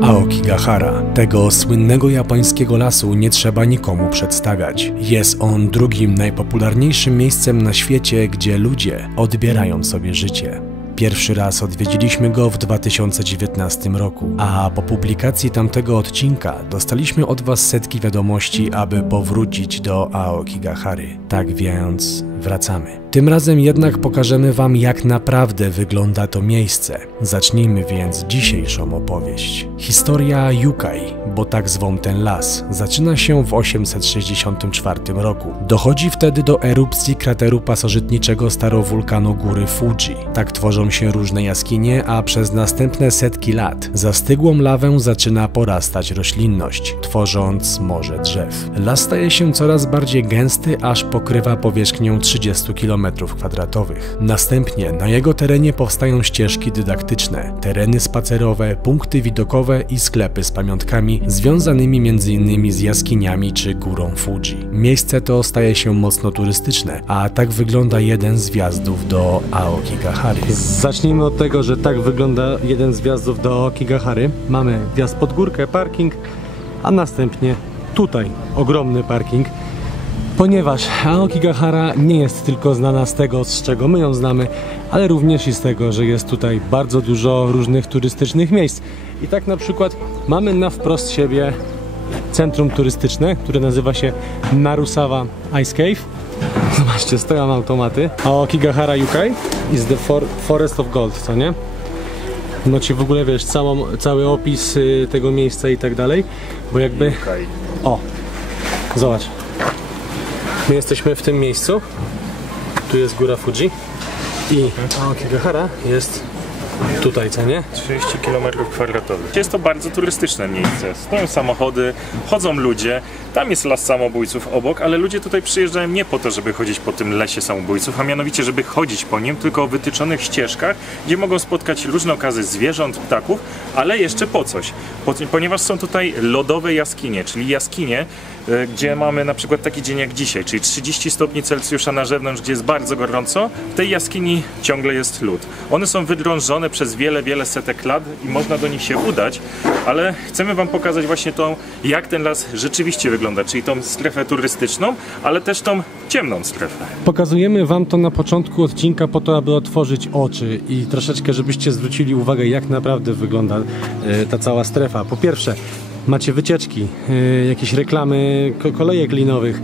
Aokigahara, tego słynnego japońskiego lasu, nie trzeba nikomu przedstawiać. Jest on drugim najpopularniejszym miejscem na świecie, gdzie ludzie odbierają sobie życie. Pierwszy raz odwiedziliśmy go w 2019 roku, a po publikacji tamtego odcinka dostaliśmy od Was setki wiadomości, aby powrócić do Aokigahary. Tak więc wracamy. Tym razem jednak pokażemy Wam, jak naprawdę wygląda to miejsce. Zacznijmy więc dzisiejszą opowieść. Historia Yukai, bo tak zwą ten las, zaczyna się w 864 roku. Dochodzi wtedy do erupcji krateru pasożytniczego starowulkanu góry Fuji. Tak tworzą się różne jaskinie, a przez następne setki lat zastygłą lawę zaczyna porastać roślinność, tworząc morze drzew. Las staje się coraz bardziej gęsty, aż pokrywa powierzchnię 30 km². Następnie na jego terenie powstają ścieżki dydaktyczne, tereny spacerowe, punkty widokowe i sklepy z pamiątkami związanymi m.in. z jaskiniami czy górą Fuji. Miejsce to staje się mocno turystyczne, a tak wygląda jeden z wjazdów do Aokigahary. Zacznijmy od tego, że tak wygląda jeden z wjazdów do Aokigahary. Mamy wjazd pod górkę, parking, a następnie tutaj ogromny parking. Ponieważ Aokigahara nie jest tylko znana z tego, z czego my ją znamy, ale również i z tego, że jest tutaj bardzo dużo różnych turystycznych miejsc. I tak na przykład mamy na wprost siebie centrum turystyczne, które nazywa się Narusawa Ice Cave. Zobaczcie, stoją automaty. Aokigahara Yukai is the Forest of Gold, co nie? No ci w ogóle wiesz, cały opis tego miejsca i tak dalej, bo jakby... O, zobacz. My jesteśmy w tym miejscu, tu jest góra Fuji i Aokigahara jest tutaj, co nie? 30 km². Jest to bardzo turystyczne miejsce. Stoją samochody, chodzą ludzie, tam jest las samobójców obok, ale ludzie tutaj przyjeżdżają nie po to, żeby chodzić po tym lesie samobójców, a mianowicie, żeby chodzić po nim, tylko o wytyczonych ścieżkach, gdzie mogą spotkać różne okazy zwierząt, ptaków, ale jeszcze po coś. Ponieważ są tutaj lodowe jaskinie, czyli jaskinie, gdzie mamy na przykład taki dzień jak dzisiaj, czyli 30 stopni Celsjusza na zewnątrz, gdzie jest bardzo gorąco, w tej jaskini ciągle jest lód. One są wydrążone przez wiele setek lat i można do nich się udać, ale chcemy Wam pokazać właśnie to, jak ten las rzeczywiście wygląda, czyli tą strefę turystyczną, ale też tą ciemną strefę. Pokazujemy Wam to na początku odcinka po to, aby otworzyć oczy i troszeczkę, żebyście zwrócili uwagę, jak naprawdę wygląda ta cała strefa. Po pierwsze, macie wycieczki, jakieś reklamy kolejek linowych,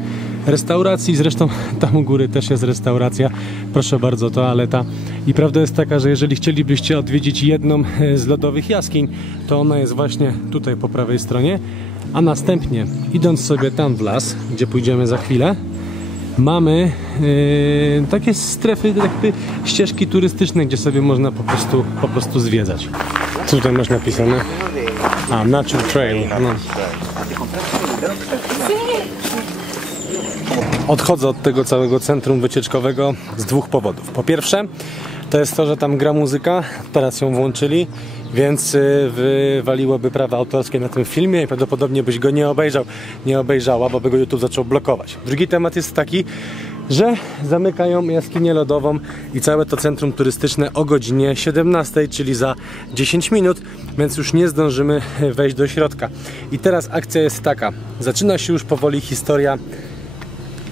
restauracji, zresztą tam u góry też jest restauracja, proszę bardzo, toaleta. I prawda jest taka, że jeżeli chcielibyście odwiedzić jedną z lodowych jaskiń, to ona jest właśnie tutaj po prawej stronie, a następnie idąc sobie tam w las, gdzie pójdziemy za chwilę, mamy takie strefy, jakby ścieżki turystyczne, gdzie sobie można po prostu zwiedzać. Co tutaj masz napisane? A, Nature Trail. No. Odchodzę od tego całego centrum wycieczkowego z dwóch powodów. Po pierwsze, to jest to, że tam gra muzyka, teraz ją włączyli, więc wywaliłoby prawa autorskie na tym filmie i prawdopodobnie byś go nie obejrzała, bo by go YouTube zaczął blokować. Drugi temat jest taki, że zamykają jaskinię lodową i całe to centrum turystyczne o godzinie 17, czyli za 10 minut, więc już nie zdążymy wejść do środka. I teraz akcja jest taka, zaczyna się już powoli historia,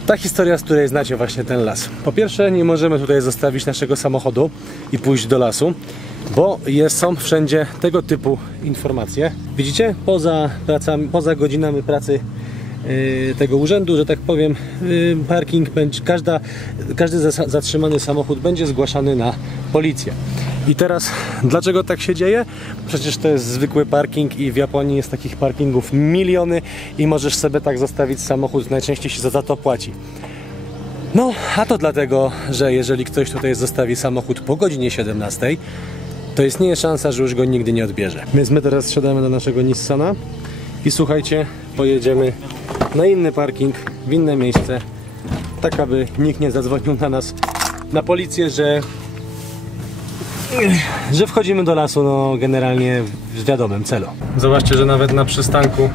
ta historia, z której znacie właśnie ten las. Po pierwsze, nie możemy tutaj zostawić naszego samochodu i pójść do lasu, bo są wszędzie tego typu informacje. Widzicie? Poza godzinami pracy tego urzędu, że tak powiem, parking będzie, każdy zatrzymany samochód będzie zgłaszany na policję. I teraz, dlaczego tak się dzieje? Przecież to jest zwykły parking i w Japonii jest takich parkingów miliony i możesz sobie tak zostawić samochód, najczęściej się za to płaci. No, a to dlatego, że jeżeli ktoś tutaj zostawi samochód po godzinie 17, to istnieje szansa, że już go nigdy nie odbierze. Więc my teraz wsiadamy do naszego Nissana i słuchajcie, pojedziemy na inny parking, w inne miejsce, tak aby nikt nie zadzwonił na nas, na policję, że wchodzimy do lasu, no generalnie w wiadomym celu. Zobaczcie, że nawet na przystanku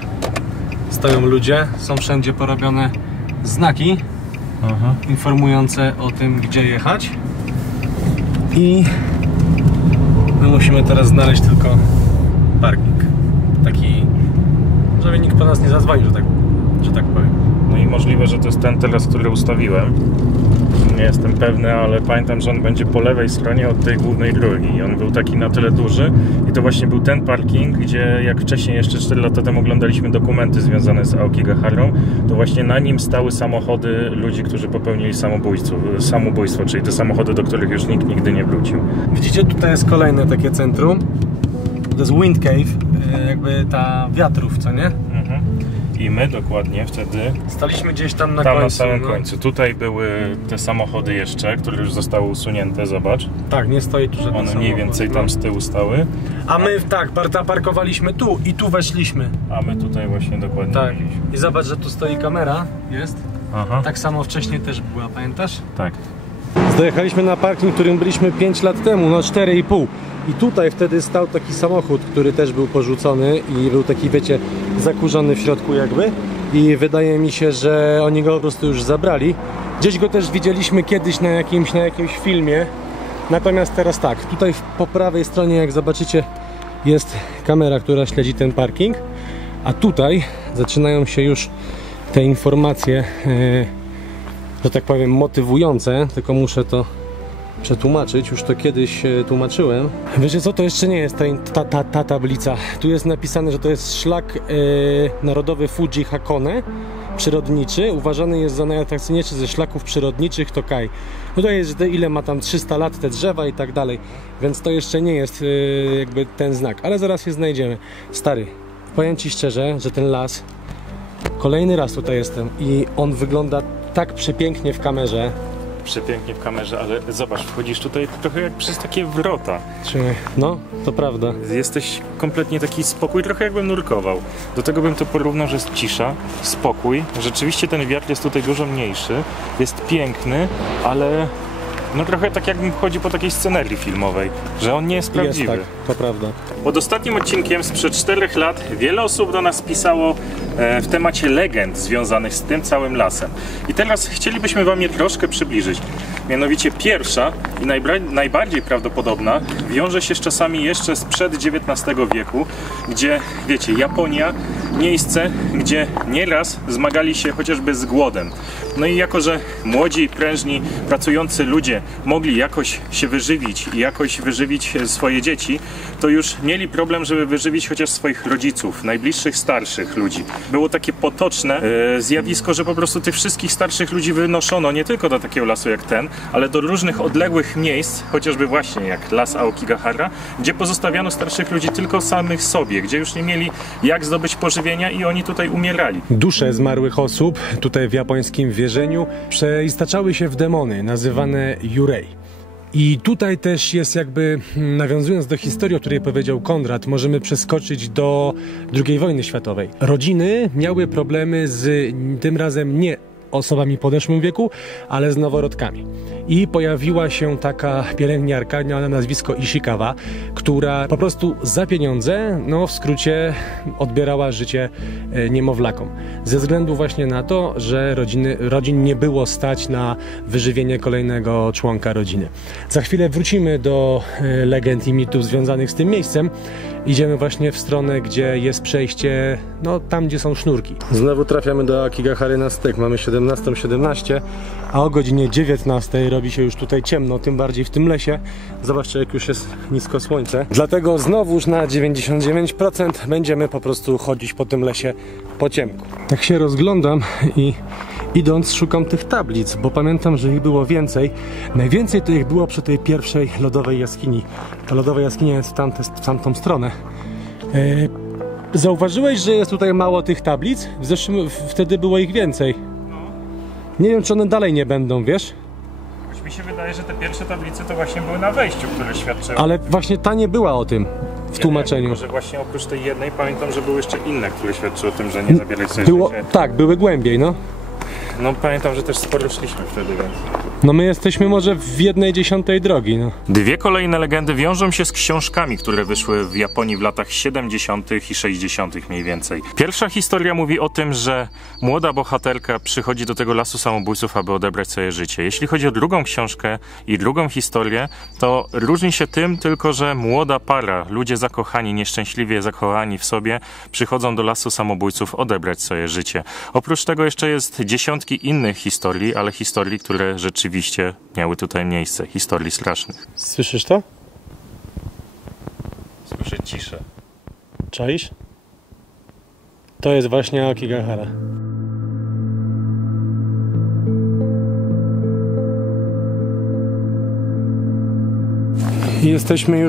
stoją ludzie, są wszędzie porobione znaki informujące o tym, gdzie jechać. I my musimy teraz znaleźć tylko parking. Taki, żeby nikt po nas nie zadzwonił, że tak powiem. No i możliwe, że to jest ten teraz, który ustawiłem. Nie jestem pewny, ale pamiętam, że on będzie po lewej stronie od tej głównej drogi. I on był taki na tyle duży i to właśnie był ten parking, gdzie jak wcześniej, jeszcze 4 lata temu oglądaliśmy dokumenty związane z Aokigaharą, to właśnie na nim stały samochody ludzi, którzy popełnili samobójstwo, czyli te samochody, do których już nikt nigdy nie wrócił. Widzicie, tutaj jest kolejne takie centrum. To jest Wind Cave, jakby ta wiatrów, co nie? I my dokładnie wtedy staliśmy gdzieś tam na końcu. Na samym końcu. Tutaj były te samochody jeszcze, które już zostały usunięte, zobacz. Tak, nie stoi tu żaden samochód. One mniej więcej tam z tyłu stały. A my tak, parkowaliśmy tu i tu weszliśmy. A my tutaj właśnie dokładnie byliśmy. I zobacz, że tu stoi kamera, jest. Tak samo wcześniej też była, pamiętasz? Tak. Dojechaliśmy na parking, w którym byliśmy 5 lat temu, no 4,5. I tutaj wtedy stał taki samochód, który też był porzucony i był taki, wiecie, zakurzony w środku jakby. I wydaje mi się, że oni go po prostu już zabrali. Gdzieś go też widzieliśmy kiedyś na jakimś filmie. Natomiast teraz tak, tutaj po prawej stronie, jak zobaczycie, jest kamera, która śledzi ten parking. A tutaj zaczynają się już te informacje, że tak powiem, motywujące. Tylko muszę to przetłumaczyć, już to kiedyś tłumaczyłem. Wiecie co, to jeszcze nie jest ta tablica. Tu jest napisane, że to jest szlak narodowy Fuji Hakone, przyrodniczy. Uważany jest za najatrakcyjniejszy ze szlaków przyrodniczych Tokai. Tutaj jest, ile ma tam 300 lat te drzewa i tak dalej, więc to jeszcze nie jest jakby ten znak, ale zaraz je znajdziemy. Stary, powiem Ci szczerze, że ten las, kolejny raz tutaj jestem i on wygląda tak przepięknie w kamerze. Przepięknie w kamerze, ale zobacz, wchodzisz tutaj trochę jak przez takie wrota. Trzymaj. No, to prawda. Jesteś kompletnie taki spokój, trochę jakbym nurkował. Do tego bym to porównał, że jest cisza, spokój. Rzeczywiście ten wiatr jest tutaj dużo mniejszy, jest piękny, ale no trochę tak jakbym chodził po takiej scenerii filmowej, że on nie jest prawdziwy. Jest, tak, to prawda. Pod ostatnim odcinkiem sprzed 4 lat wiele osób do nas pisało w temacie legend związanych z tym całym lasem. I teraz chcielibyśmy Wam je troszkę przybliżyć. Mianowicie pierwsza i najbardziej prawdopodobna wiąże się z czasami jeszcze sprzed XIX wieku, gdzie, wiecie, Japonia, miejsce, gdzie nieraz zmagali się chociażby z głodem. No i jako, że młodzi, prężni, pracujący ludzie mogli jakoś się wyżywić i jakoś wyżywić swoje dzieci, to już mieli problem, żeby wyżywić chociaż swoich rodziców, najbliższych, starszych ludzi. Było takie potoczne zjawisko, że po prostu tych wszystkich starszych ludzi wynoszono nie tylko do takiego lasu jak ten, ale do różnych odległych miejsc, chociażby właśnie jak las Aokigahara, gdzie pozostawiano starszych ludzi tylko samych sobie, gdzie już nie mieli jak zdobyć pożywienia i oni tutaj umierali. Dusze zmarłych osób tutaj w japońskim wierzeniu przeistaczały się w demony nazywane Yurei. I tutaj też jest jakby, nawiązując do historii, o której powiedział Konrad, możemy przeskoczyć do II wojny światowej. Rodziny miały problemy z tym razem nie osobami w podeszłym wieku, ale z noworodkami. I pojawiła się taka pielęgniarka, miała nazwisko Ishikawa, która po prostu za pieniądze, no w skrócie, odbierała życie niemowlakom. Ze względu właśnie na to, że rodzin nie było stać na wyżywienie kolejnego członka rodziny. Za chwilę wrócimy do legend i mitów związanych z tym miejscem. Idziemy właśnie w stronę, gdzie jest przejście, no tam, gdzie są sznurki. Znowu trafiamy do Aokigahary na styk. Mamy 17:17, a o godzinie 19 robi się już tutaj ciemno, tym bardziej w tym lesie. Zobaczcie, jak już jest nisko słońce. Dlatego znowuż na 99% będziemy po prostu chodzić po tym lesie po ciemku. Tak się rozglądam i idąc szukam tych tablic, bo pamiętam, że ich było więcej. Najwięcej to ich było przy tej pierwszej lodowej jaskini. Ta lodowa jaskinia jest w tamtą stronę. Zauważyłeś, że jest tutaj mało tych tablic? Wtedy było ich więcej. Nie wiem, czy one dalej nie będą, wiesz? Choć mi się wydaje, że te pierwsze tablice to właśnie były na wejściu, które świadczyły. Ale właśnie ta nie była o tym w tłumaczeniu. Że właśnie oprócz tej jednej pamiętam, że były jeszcze inne, które świadczyły o tym, że nie zabierać sobie życia. Tak, były głębiej, no. No pamiętam, że też sporo szliśmy wtedy, więc... No my jesteśmy może w 1/10 drogi, no. Dwie kolejne legendy wiążą się z książkami, które wyszły w Japonii w latach 70. i 60. mniej więcej. Pierwsza historia mówi o tym, że młoda bohaterka przychodzi do tego lasu samobójców, aby odebrać sobie życie. Jeśli chodzi o drugą książkę i drugą historię, to różni się tym tylko, że młoda para, ludzie zakochani, nieszczęśliwie zakochani w sobie, przychodzą do lasu samobójców odebrać sobie życie. Oprócz tego jeszcze jest dziesiątki innych historii, ale historii, które rzeczywiście miały tutaj miejsce. Historii strasznych. Słyszysz to? Słyszę ciszę. Czaisz? To jest właśnie Aokigahara. Jesteśmy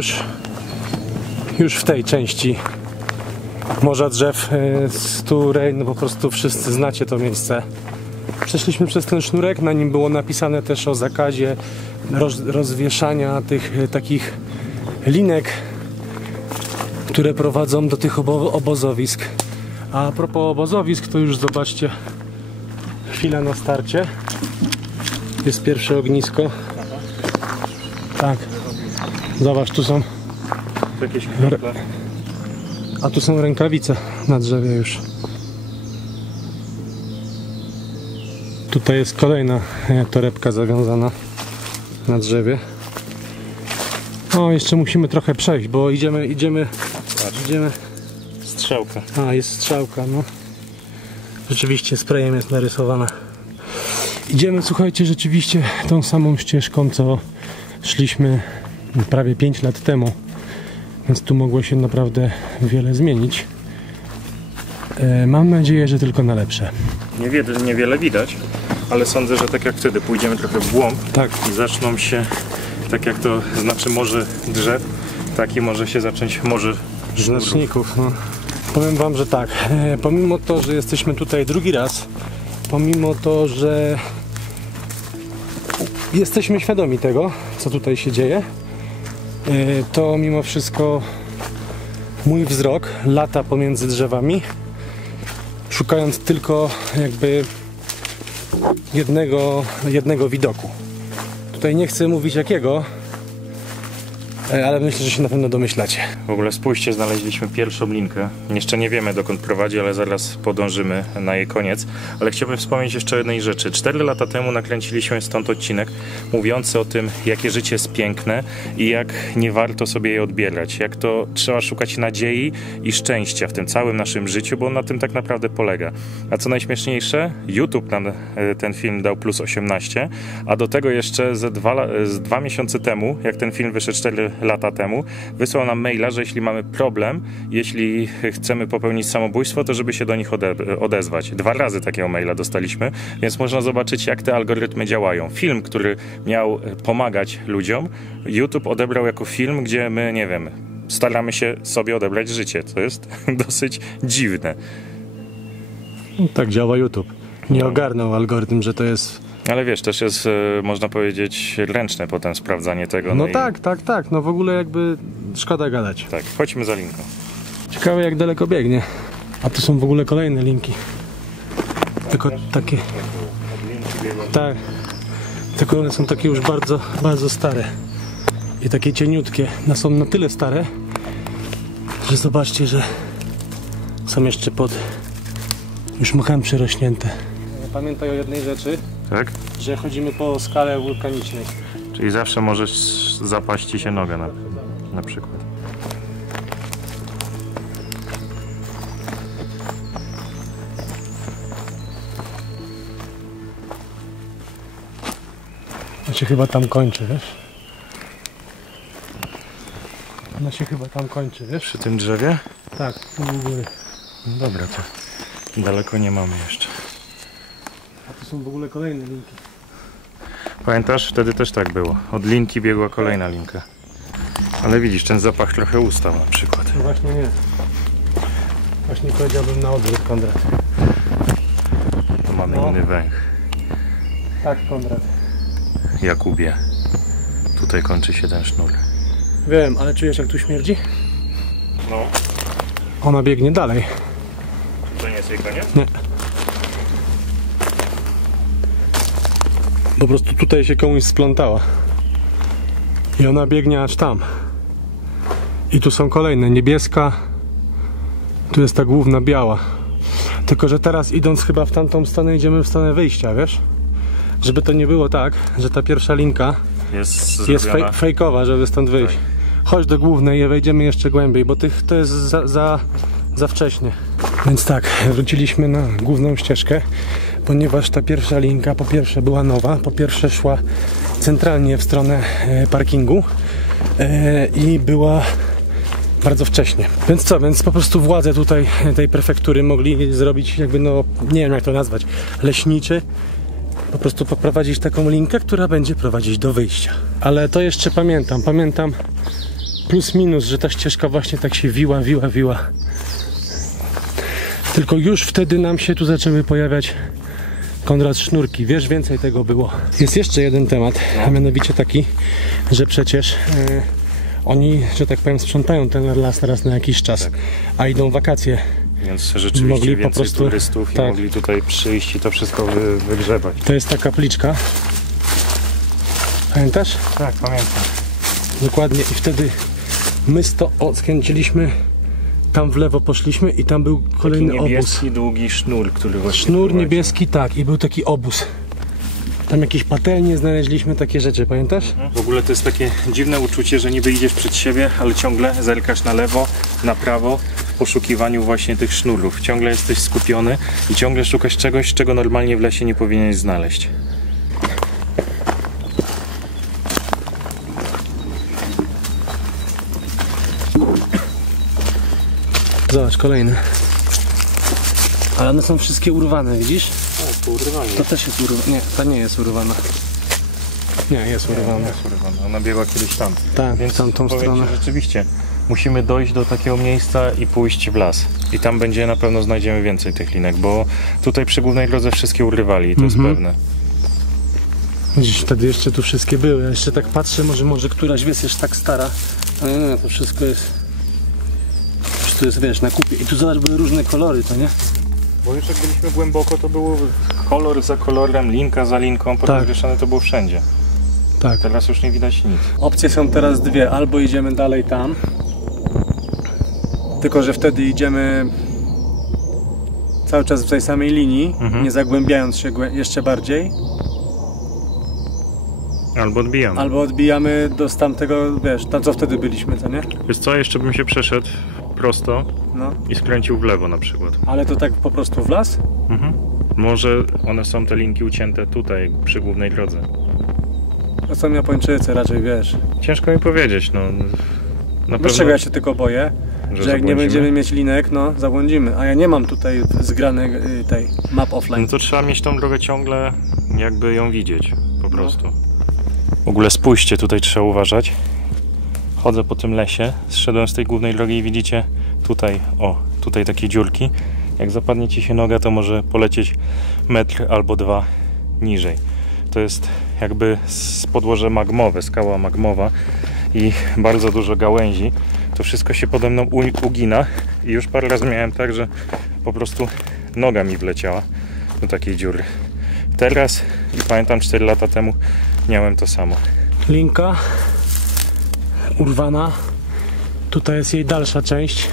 już w tej części Morza Drzew, z której no po prostu wszyscy znacie to miejsce. Przeszliśmy przez ten sznurek, na nim było napisane też o zakazie rozwieszania tych takich linek, które prowadzą do tych obozowisk. A propos obozowisk, to już zobaczcie, chwila na starcie. Jest pierwsze ognisko. Tak. Zobacz, tu są... Jakieś krople. A tu są rękawice na drzewie już. Tutaj jest kolejna torebka zawiązana na drzewie. O, jeszcze musimy trochę przejść, bo idziemy. Strzałka. A, jest strzałka, no. Rzeczywiście sprayem jest narysowana. Idziemy, słuchajcie, rzeczywiście tą samą ścieżką, co szliśmy prawie 5 lat temu. Więc tu mogło się naprawdę wiele zmienić. Mam nadzieję, że tylko na lepsze. Niewiele widać, ale sądzę, że tak jak wtedy pójdziemy trochę w głąb, Tak. i zaczną się, tak jak to znaczy morze drzew, tak i może się zacząć morze Znaczników, no. Powiem wam, że tak, pomimo to, że jesteśmy tutaj drugi raz, pomimo to, że jesteśmy świadomi tego, co tutaj się dzieje, to mimo wszystko mój wzrok lata pomiędzy drzewami, szukając tylko jakby jednego widoku. Tutaj nie chcę mówić jakiego, ale myślę, że się na pewno domyślacie. W ogóle spójrzcie, znaleźliśmy pierwszą linkę. Jeszcze nie wiemy, dokąd prowadzi, ale zaraz podążymy na jej koniec. Ale chciałbym wspomnieć jeszcze o jednej rzeczy. 4 lata temu nakręciliśmy stąd odcinek mówiący o tym, jakie życie jest piękne i jak nie warto sobie je odbierać. Jak to trzeba szukać nadziei i szczęścia w tym całym naszym życiu, bo na tym tak naprawdę polega. A co najśmieszniejsze, YouTube nam ten film dał plus 18, a do tego jeszcze z 2 miesiące temu, jak ten film wyszedł 4 lata temu, wysłał nam maila, że jeśli mamy problem, jeśli chcemy popełnić samobójstwo, to żeby się do nich odezwać. 2 razy takiego maila dostaliśmy, więc można zobaczyć, jak te algorytmy działają. Film, który miał pomagać ludziom, YouTube odebrał jako film, gdzie my, nie wiem, staramy się sobie odebrać życie. To jest dosyć dziwne. Tak działa YouTube. Nie ogarnął algorytm, że to jest... Ale wiesz, też jest, można powiedzieć, ręczne potem sprawdzanie tego. No i... tak. No w ogóle jakby szkoda gadać. Tak, chodźmy za linką. Ciekawe, jak daleko biegnie. A tu są w ogóle kolejne linki. Tylko takie... Tak. Tylko one są takie już bardzo, bardzo stare. I takie cieniutkie. No są na tyle stare, że zobaczcie, że są jeszcze pod już mchem przerośnięte. Pamiętaj o jednej rzeczy, Tak? że chodzimy po skale wulkanicznej. Czyli zawsze możesz zapaść ci się nogę na przykład. Ona się chyba tam kończy, wiesz? Ona się chyba tam kończy, wiesz? Przy tym drzewie? Tak, tu u góry. No dobra, to daleko nie mamy jeszcze. A tu są w ogóle kolejne linki. Pamiętasz? Wtedy też tak było. Od linki biegła kolejna linka. Ale widzisz, ten zapach trochę ustał na przykład. No właśnie nie. Właśnie powiedziałbym na odwrót, Konrad. Tu mamy No. inny węch. Tak, Konrad. Jakubie. Tutaj kończy się ten sznur. Wiem, ale czujesz, jak tu śmierdzi? No. Ona biegnie dalej. To nie jest jej koniec? Nie. Po prostu tutaj się komuś splątała. I ona biegnie aż tam. I tu są kolejne, niebieska. Tu jest ta główna biała. Tylko że teraz idąc chyba w tamtą stronę idziemy w stronę wyjścia, wiesz? Żeby to nie było tak, że ta pierwsza linka jest fejkowa, żeby stąd wyjść. Tak. Chodź do głównej i wejdziemy jeszcze głębiej, bo to jest za wcześnie. Więc tak, wróciliśmy na główną ścieżkę, ponieważ ta pierwsza linka po pierwsze była nowa, po pierwsze szła centralnie w stronę parkingu i była bardzo wcześnie. Więc co, więc po prostu władze tutaj tej prefektury mogli zrobić jakby, no nie wiem jak to nazwać, leśniczy, po prostu poprowadzić taką linkę, która będzie prowadzić do wyjścia. Ale to jeszcze pamiętam plus minus, że ta ścieżka właśnie tak się wiła. Tylko już wtedy nam się tu zaczęły pojawiać, Konrad, sznurki. Wiesz, więcej tego było. Jest jeszcze jeden temat, a mianowicie taki, że przecież oni, że tak powiem, sprzątają ten las teraz na jakiś czas, tak. A idą wakacje. Więc rzeczywiście mogli więcej po prostu, turystów i tak. Mogli tutaj przyjść i to wszystko wygrzebać. To jest ta kapliczka. Pamiętasz? Tak, pamiętam. Dokładnie. I wtedy my skręciliśmy, tam w lewo poszliśmy i tam był kolejny taki niebieski, obóz. Długi sznur, który właśnie Sznur prowadzi. Niebieski, tak. I był taki obóz. Tam jakieś patelnie znaleźliśmy, takie rzeczy, pamiętasz? W ogóle to jest takie dziwne uczucie, że niby idziesz przed siebie, ale ciągle zerkasz na lewo, na prawo w poszukiwaniu właśnie tych sznurów. Ciągle jesteś skupiony i ciągle szukasz czegoś, czego normalnie w lesie nie powinieneś znaleźć. Zobacz, kolejne. Ale one są wszystkie urwane, widzisz? To też jest urwana. Nie, ta nie jest urwana. Nie, jest urwana. Nie jest urwana. Ona biegła kiedyś tam. Tak, więc tamtą stronę. Rzeczywiście, musimy dojść do takiego miejsca i pójść w las. I tam będzie na pewno znajdziemy więcej tych linek, bo tutaj przy głównej drodze wszystkie urywali i to jest pewne. Widzisz, wtedy jeszcze tu wszystkie były. Ja jeszcze tak patrzę, może któraś jest tak stara. Ale nie, to wszystko jest... To jest, wiesz, na kupie. I tu zobacz, były różne kolory, to nie? Bo już jak byliśmy głęboko, to było kolor za kolorem, linka za linką, porozwieszane to było wszędzie. Tak. Teraz już nie widać nic. Opcje są teraz dwie. Albo idziemy dalej tam, tylko że wtedy idziemy cały czas w tej samej linii, nie zagłębiając się jeszcze bardziej. Albo odbijamy do tamtego, wiesz, tam co wtedy byliśmy, co nie? Wiesz co, jeszcze bym się przeszedł prosto i skręcił w lewo na przykład. Ale to tak po prostu w las? Może one są te linki ucięte tutaj, przy głównej drodze. To są Japończycy raczej, wiesz. Ciężko mi powiedzieć, no. Na pewno... czego ja się tylko boję? Że jak nie będziemy mieć linek, no zabłądzimy. A ja nie mam tutaj zgranej tej map offline. No to trzeba mieć tą drogę ciągle, jakby ją widzieć, po prostu. W ogóle spójrzcie, tutaj trzeba uważać. Chodzę po tym lesie, zszedłem z tej głównej drogi i widzicie tutaj takie dziurki. Jak zapadnie ci się noga, to może polecieć metr albo dwa niżej. To jest jakby podłoże magmowe, skała magmowa i bardzo dużo gałęzi. To wszystko się pode mną ugina i już parę razy miałem tak, że po prostu noga mi wleciała do takiej dziury. Teraz, i pamiętam 4 lata temu, miałem to samo. Linka urwana. Tutaj jest jej dalsza część.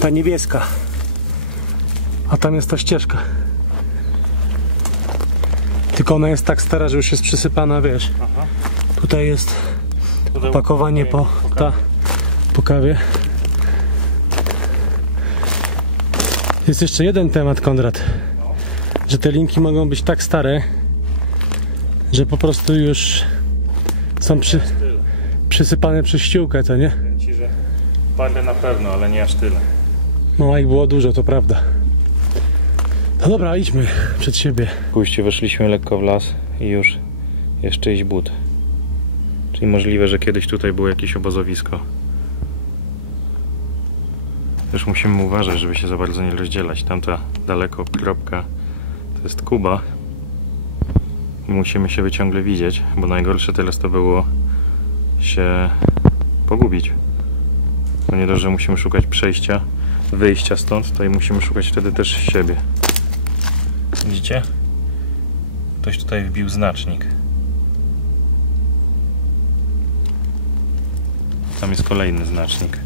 Ta niebieska. A tam jest ta ścieżka. Tylko ona jest tak stara, że już jest przysypana, wiesz. Tutaj jest opakowanie po kawie. Jest jeszcze jeden temat, Konrad. Że te linki mogą być tak stare, że po prostu już są przysypane przez ściółkę, co nie? Powiem ci, że parę na pewno, ale nie aż tyle. No, jak było dużo, to prawda. No dobra, idźmy przed siebie. Spójrzcie, weszliśmy lekko w las i już jest czyjś but. Czyli możliwe, że kiedyś tutaj było jakieś obozowisko. Też musimy uważać, żeby się za bardzo nie rozdzielać. Tamta daleko kropka to jest Kuba. I musimy się ciągle widzieć, bo najgorsze teraz to było się pogubić. No nie dość, że musimy szukać przejścia, wyjścia stąd, to i musimy szukać wtedy też siebie. Widzicie? Ktoś tutaj wbił znacznik. Tam jest kolejny znacznik.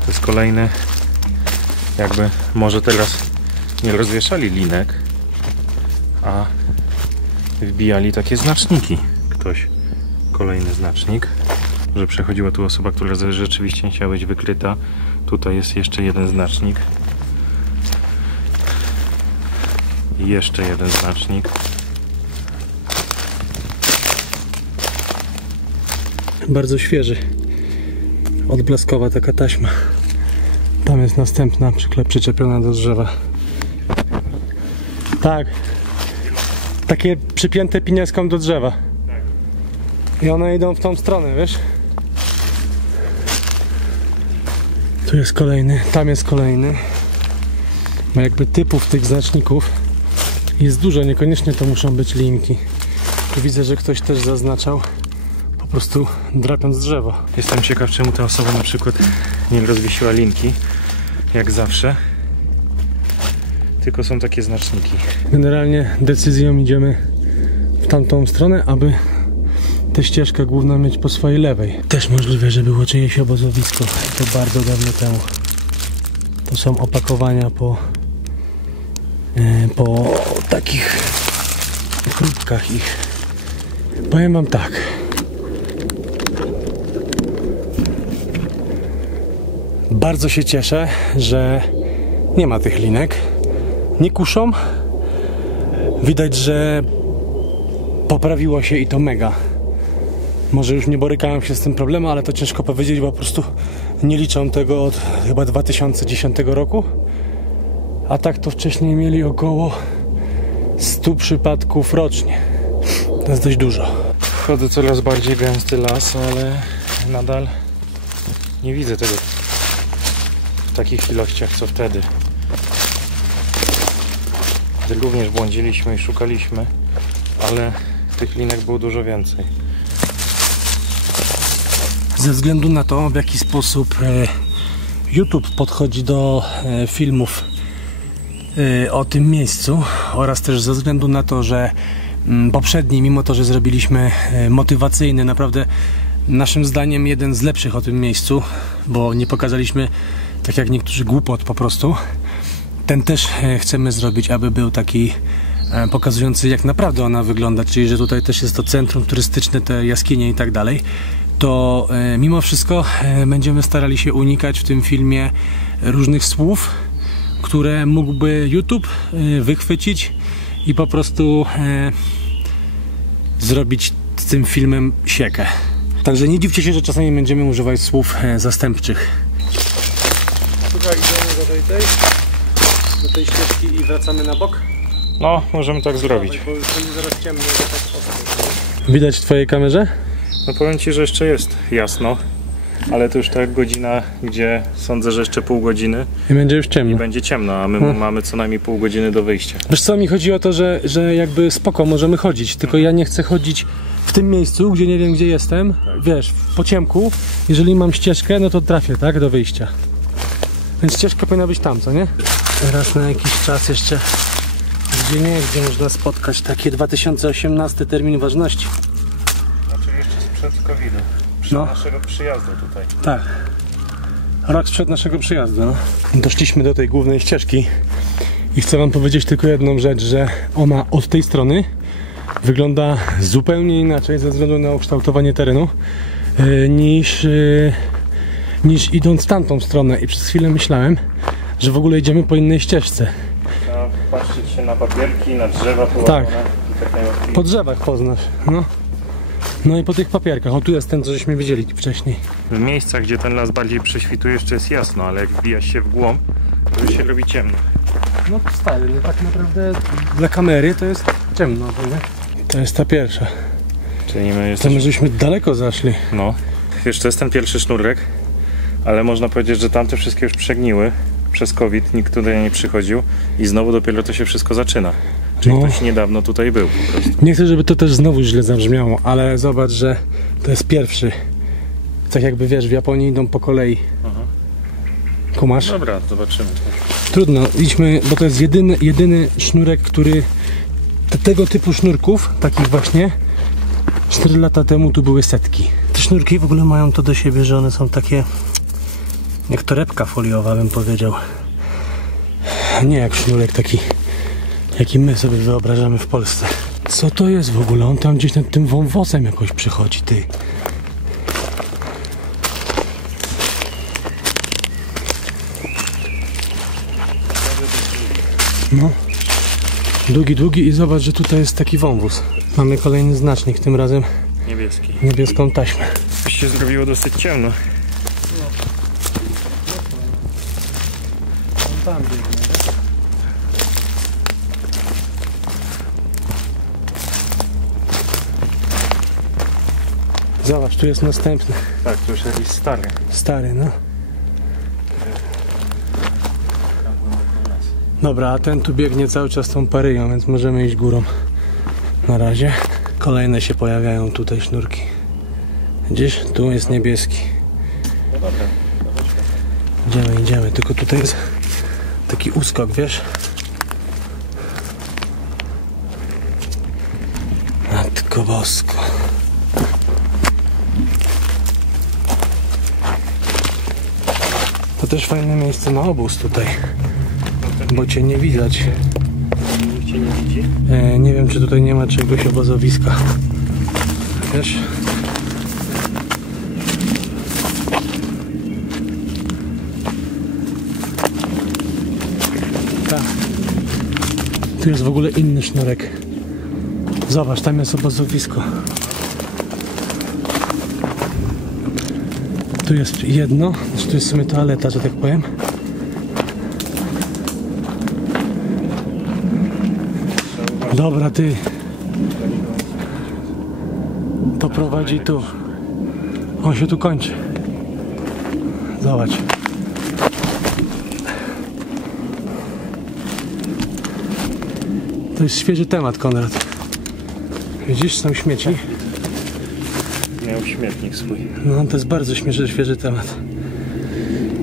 To jest kolejny, jakby może teraz nie rozwieszali linek, a wbijali takie znaczniki. Ktoś, kolejny znacznik, że przechodziła tu osoba, która rzeczywiście chciała być wykryta. Tutaj jest jeszcze jeden znacznik. I jeszcze jeden znacznik. Bardzo świeży. Odblaskowa taka taśma. Tam jest następna przyczepiona do drzewa. Tak. Takie przypięte pinieską do drzewa. I one idą w tą stronę, wiesz? Tu jest kolejny, tam jest kolejny. Ma jakby typów tych znaczników jest dużo, niekoniecznie to muszą być linki. Tu widzę, że ktoś też zaznaczał po prostu drapiąc drzewo. Jestem ciekaw, czemu ta osoba na przykład nie rozwiesiła linki, jak zawsze, tylko są takie znaczniki. Generalnie decyzją idziemy w tamtą stronę, aby tę ścieżkę główną mieć po swojej lewej. Też możliwe, że było czyjeś obozowisko, to bardzo dawno temu. To są opakowania po takich chrupkach ich. Powiem wam tak. Bardzo się cieszę, że nie ma tych linek. Nie kuszą. Widać, że poprawiło się i to mega. Może już nie borykałem się z tym problemem, ale to ciężko powiedzieć, bo po prostu nie liczą tego od chyba 2010 roku. A tak to wcześniej mieli około 100 przypadków rocznie. To jest dość dużo. Wchodzę coraz bardziej gęsty las, ale nadal nie widzę tego w takich ilościach co wtedy. Wtedy również błądziliśmy i szukaliśmy, ale tych linek było dużo więcej. Ze względu na to, w jaki sposób YouTube podchodzi do filmów o tym miejscu oraz też ze względu na to, że poprzedni, mimo to, że zrobiliśmy motywacyjny, naprawdę naszym zdaniem jeden z lepszych o tym miejscu, bo nie pokazaliśmy, tak jak niektórzy, głupot po prostu. Ten też chcemy zrobić, aby był taki pokazujący, jak naprawdę ona wygląda, czyli że tutaj też jest to centrum turystyczne, te jaskinie i tak dalej. To mimo wszystko będziemy starali się unikać w tym filmie różnych słów, które mógłby YouTube wychwycić i po prostu zrobić z tym filmem siekę. Także nie dziwcie się, że czasami będziemy używać słów zastępczych. Słuchaj, idziemy do tej ścieżki i wracamy na bok? No, możemy tak zrobić. Bo już będzie zaraz ciemno, bo tak ostro. Widać w twojej kamerze? No powiem ci, że jeszcze jest jasno, ale to już tak godzina, gdzie sądzę, że jeszcze pół godziny i będzie już ciemno. I będzie ciemno, a my mamy co najmniej pół godziny do wyjścia. Wiesz co, mi chodzi o to, że jakby spoko, możemy chodzić, tylko ja nie chcę chodzić w tym miejscu, gdzie nie wiem, gdzie jestem, wiesz, po ciemku. Jeżeli mam ścieżkę, no to trafię, tak, do wyjścia. Więc ścieżka powinna być tam, co nie? Raz na jakiś czas jeszcze gdzie można spotkać takie 2018 termin ważności. Znaczy jeszcze sprzed COVID-u, przed naszego przyjazdu tutaj. Tak. Rok sprzed naszego przyjazdu. No. Doszliśmy do tej głównej ścieżki i chcę wam powiedzieć tylko jedną rzecz, że ona od tej strony wygląda zupełnie inaczej ze względu na ukształtowanie terenu niż idąc w tamtą stronę i przez chwilę myślałem, że w ogóle idziemy po innej ścieżce. Trzeba patrzeć się na papierki, na drzewa położone. Tak, po drzewach poznasz. No i po tych papierkach. O, tu jest ten, co żeśmy widzieli wcześniej. W miejscach, gdzie ten las bardziej prześwituje, jeszcze jest jasno, ale jak wbijasz się w głąb, to już się robi ciemno. No stary, no tak naprawdę dla kamery to jest ciemno, nie? To jest ta pierwsza. Czyli my jesteśmy... To my żeśmy daleko zaszli. No. Jeszcze jest ten pierwszy sznurek, ale można powiedzieć, że tamte wszystkie już przegniły. Przez COVID nikt tutaj nie przychodził i znowu dopiero to się wszystko zaczyna. Czyli ktoś niedawno tutaj był po prostu. Nie chcę, żeby to też znowu źle zabrzmiało, ale zobacz, że to jest pierwszy. Tak jakby wiesz, w Japonii idą po kolei. Kumasz? Dobra, zobaczymy. Trudno, idźmy, bo to jest jedyny sznurek, który... Tego typu sznurków, takich właśnie, 4 lata temu tu były setki. Te sznurki w ogóle mają to do siebie, że one są takie... Jak torebka foliowa, bym powiedział. Nie jak sznurek taki, jaki my sobie wyobrażamy w Polsce. Co to jest w ogóle? On tam gdzieś nad tym wąwozem jakoś przychodzi, ty. No. Długi i zobacz, że tutaj jest taki wąwóz. Mamy kolejny znacznik, tym razem Niebieski. niebieską taśmę. Już się zrobiło dosyć ciemno. Zobacz, tu jest następny. Tak, to już jakiś stary. Stary, no. Dobra, a ten tu biegnie cały czas tą paryją, więc możemy iść górą. Na razie. Kolejne się pojawiają tutaj sznurki. Gdzieś tu jest niebieski. No dobra. Idziemy, tylko tutaj jest taki uskok, wiesz? Matko bosko. To też fajne miejsce na obóz tutaj, bo cię nie widać. Nikt cię nie widzi? Nie wiem, czy tutaj nie ma czegoś obozowiska. Wiesz? Tak. Tu jest w ogóle inny sznurek. Zobacz, tam jest obozowisko. Tu jest jedno, tu jest w sumie toaleta, że tak powiem. Dobra, ty. To prowadzi tu. On się tu kończy. Zobacz. To jest świeży temat, Konrad. Widzisz, są śmieci. Miał śmietnik swój. No, to jest bardzo świeży temat.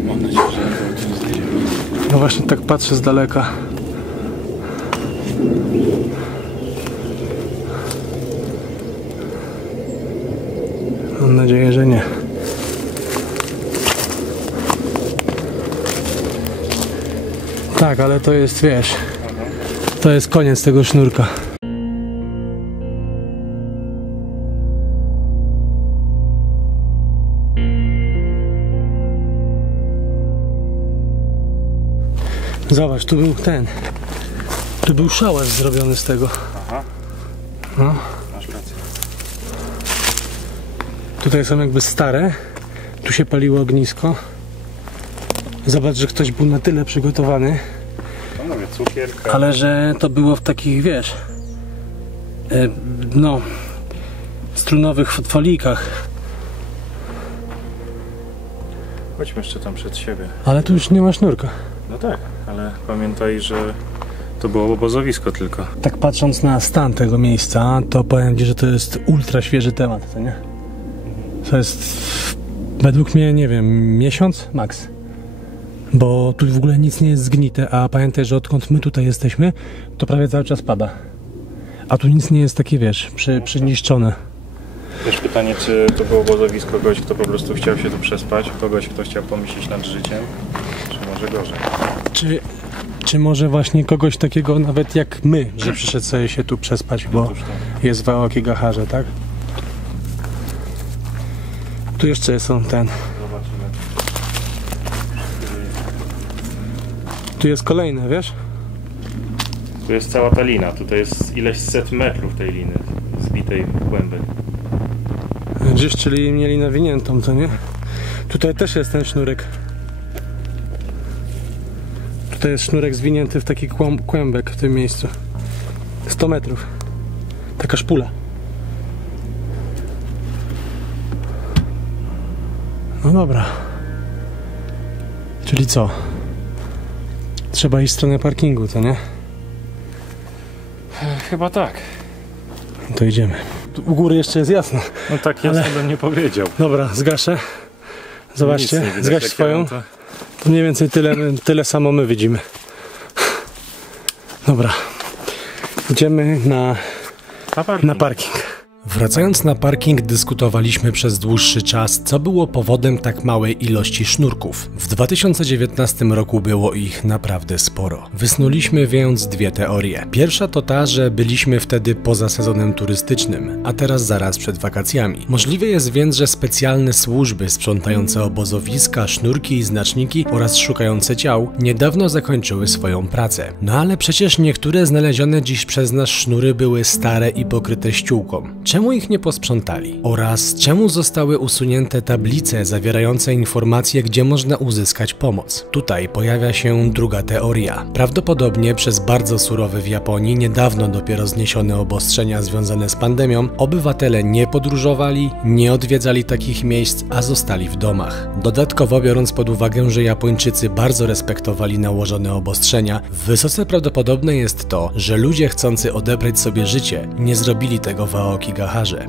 Mam nadzieję, że to znajdziemy. No właśnie, tak patrzę z daleka. Mam nadzieję, że nie. Tak, ale to jest, wiesz, to jest koniec tego sznurka. Zobacz, tu był szałas zrobiony z tego. Aha. No. Masz rację. Tutaj są jakby stare. Tu się paliło ognisko. Zobacz, że ktoś był na tyle przygotowany. No mówię, cukierka. Ale że to było w takich, wiesz, no, strunowych folikach. Chodźmy jeszcze tam przed siebie. Ale tu już nie ma sznurka. No tak, ale pamiętaj, że to było obozowisko tylko. Tak patrząc na stan tego miejsca, to powiem Ci, że to jest ultra świeży temat, co nie? To jest według mnie, nie wiem, miesiąc max. Bo tu w ogóle nic nie jest zgnite, a pamiętaj, że odkąd my tutaj jesteśmy, to prawie cały czas pada. A tu nic nie jest takie, wiesz, przyniszczone. Też pytanie, czy to było obozowisko kogoś, kto po prostu chciał się tu przespać, kogoś, kto chciał pomyśleć nad życiem, czy może gorzej. Czy może właśnie kogoś takiego nawet jak my, że przyszedł sobie się tu przespać, bo jest w Aokigahara, tak? Tu jeszcze są ten. Zobaczymy. Tu jest kolejne, wiesz? Tu jest cała ta lina, tutaj jest ileś set metrów tej liny zbitej w kłęby. Gdzieś, czyli mieli nawiniętą, to nie? Tutaj też jest ten sznurek. Tutaj jest sznurek zwinięty w taki kłębek w tym miejscu. 100 metrów. Taka szpula. No dobra. Czyli co? Trzeba iść w stronę parkingu, co nie? Chyba tak. No to idziemy. Tu u góry jeszcze jest jasno. No tak jasno bym nie powiedział. Dobra, zgaszę. Zobaczcie, Nic nie widać, zgaś jak swoją. ja mam To mniej więcej tyle samo my widzimy. Dobra. Idziemy na parking. Wracając na parking, dyskutowaliśmy przez dłuższy czas, co było powodem tak małej ilości sznurków. W 2019 roku było ich naprawdę sporo. Wysnuliśmy więc dwie teorie. Pierwsza to ta, że byliśmy wtedy poza sezonem turystycznym, a teraz zaraz przed wakacjami. Możliwe jest więc, że specjalne służby sprzątające obozowiska, sznurki i znaczniki oraz szukające ciał niedawno zakończyły swoją pracę. No ale przecież niektóre znalezione dziś przez nas sznury były stare i pokryte ściółką. Czemu ich nie posprzątali? Oraz czemu zostały usunięte tablice zawierające informacje, gdzie można uzyskać pomoc? Tutaj pojawia się druga teoria. Prawdopodobnie przez bardzo surowe w Japonii, niedawno dopiero zniesione obostrzenia związane z pandemią, obywatele nie podróżowali, nie odwiedzali takich miejsc, a zostali w domach. Dodatkowo biorąc pod uwagę, że Japończycy bardzo respektowali nałożone obostrzenia, wysoce prawdopodobne jest to, że ludzie chcący odebrać sobie życie nie zrobili tego w Aokigahara.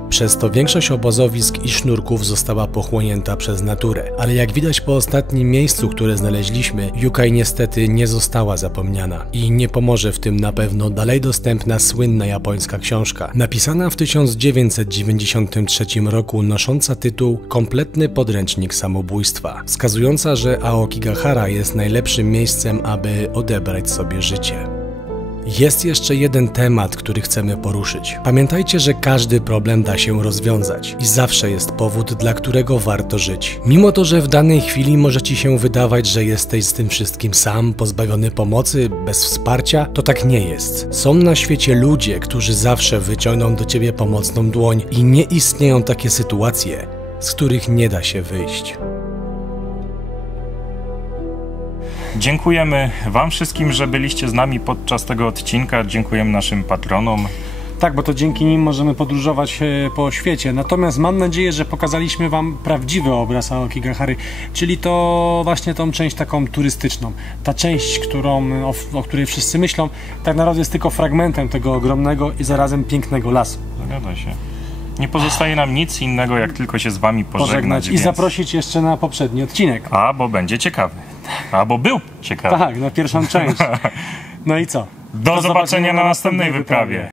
Przez to większość obozowisk i sznurków została pochłonięta przez naturę. Ale jak widać po ostatnim miejscu, które znaleźliśmy, Yukai niestety nie została zapomniana. I nie pomoże w tym na pewno dalej dostępna słynna japońska książka, napisana w 1993 roku, nosząca tytuł Kompletny podręcznik samobójstwa, wskazująca, że Aokigahara jest najlepszym miejscem, aby odebrać sobie życie. Jest jeszcze jeden temat, który chcemy poruszyć. Pamiętajcie, że każdy problem da się rozwiązać i zawsze jest powód, dla którego warto żyć. Mimo to, że w danej chwili może ci się wydawać, że jesteś z tym wszystkim sam, pozbawiony pomocy, bez wsparcia, to tak nie jest. Są na świecie ludzie, którzy zawsze wyciągną do ciebie pomocną dłoń i nie istnieją takie sytuacje, z których nie da się wyjść. Dziękujemy Wam wszystkim, że byliście z nami podczas tego odcinka. Dziękujemy naszym patronom. Tak, bo to dzięki nim możemy podróżować po świecie. Natomiast mam nadzieję, że pokazaliśmy Wam prawdziwy obraz Aokigahary, czyli to właśnie tą część taką turystyczną. Ta część, o której wszyscy myślą, tak naprawdę jest tylko fragmentem tego ogromnego i zarazem pięknego lasu. Zgadza się. Nie pozostaje nam nic innego, jak tylko się z Wami pożegnać i zaprosić jeszcze na poprzedni odcinek. A, bo będzie ciekawy. A, bo był ciekawy. Tak, na pierwszą część. No i co? Do zobaczenia na następnej wyprawie.